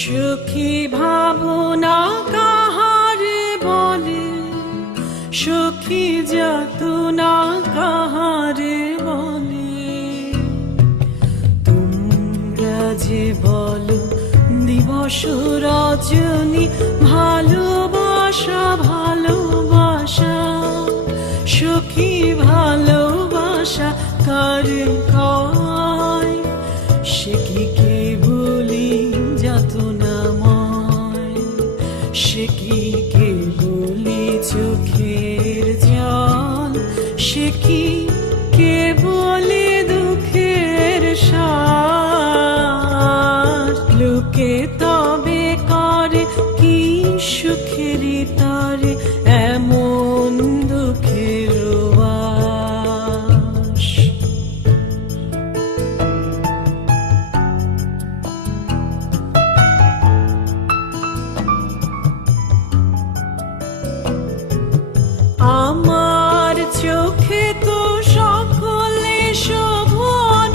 সুখী ভাবনা কাহারে বলে, সুখী যাতনা কাহারে বলে। তোমরা যে বলো দিবস রজনী ভালোবাসা ভালোবাসা, সুখী ভালোবাসা কারে কয়? সে কি কেবলি যাতনাময়, সে কি কেবলি চোখের জল, সে কি কেবলি দুঃখের সার? লোকে তবে করে কি সুখেরই তারে এমন দুঃখের বাস? আমার চোখে তো সকলে শোভন,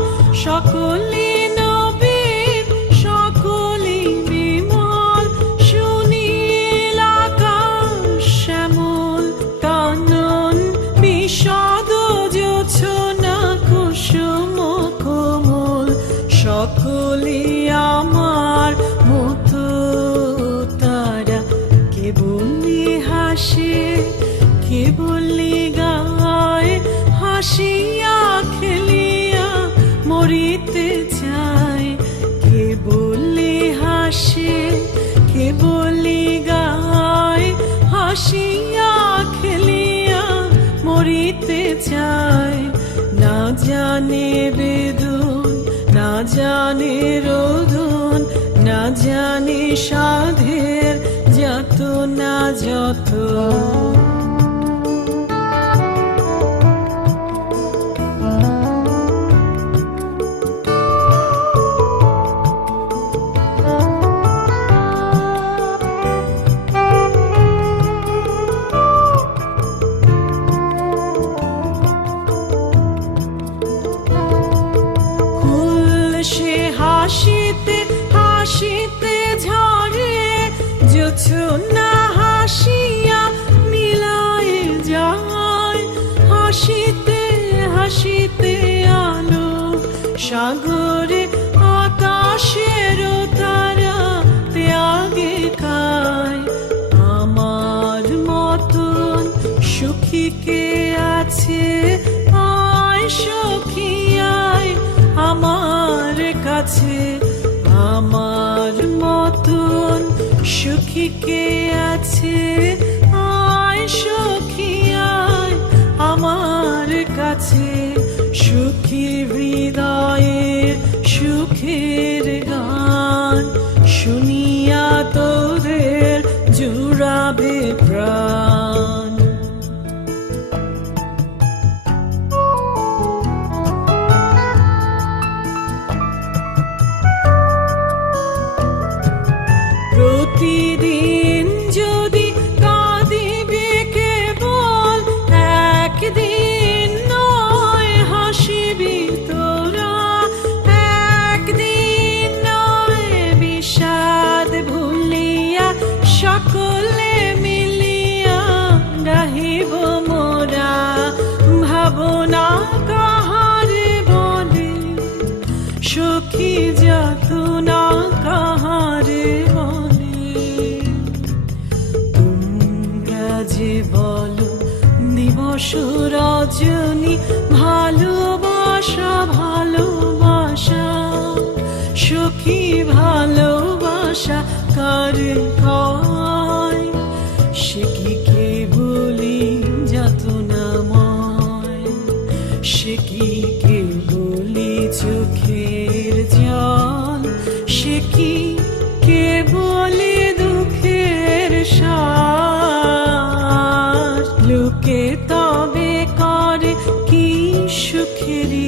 সকলে নবীন, সকলে বিমল, সুনীল আকাশ শ্যামল কানন, বিশদ জোছনা কুসুম কোমল, সকলে আমার মতো তারা। কেবলি হাসে, কেবলি গায়, হাসিয়া খেলিয়া মরিতে চায়। কেবলি হাসে, কেবলি গায়, হাসিয়া খেলিয়া মরিতে চায়। না জানে বেদন, না জানে রোদন, না জানে সাধের যাতনা যত। সে হাসিতে হাসিতে ঝরে, জোছনা হাসিয়া মিলায় যায়। হাসিতে হাসিতে আলো সাগরে আকাশের তারা ত্যাগে খায়। আমার মতন সুখী কে আছে? আয় সখী আয় আমার কাছে। আমার মতন সুখী কে আছে? আয় সখী আয় আমার কাছে। সুখী হৃদয়ের সুখের গান শুনিয়া তোদের জুড়াবে প্রাণ। প্রতিদিন যদি কাঁদিবে কেবল, একদিন নয় হাসিবি তোরা। একদিন নয় বিষাদ ভুলিয়া সকলে মিলিয়া গাহিব মোরা। ভাবনা কাহারে বলে, সখী যাতনা কাহারে বলে। তোমরা যে বলো দিবস রজনী ভালোবাসা ভালোবাসা, সখী ভালোবাসা কারে কয়? সে কি কেবলি যাতনাময়, সে কি কেবলি চোখের জল, সে কি কেবলি দুঃখের সার? লোকে তবে করে কি সুখেরই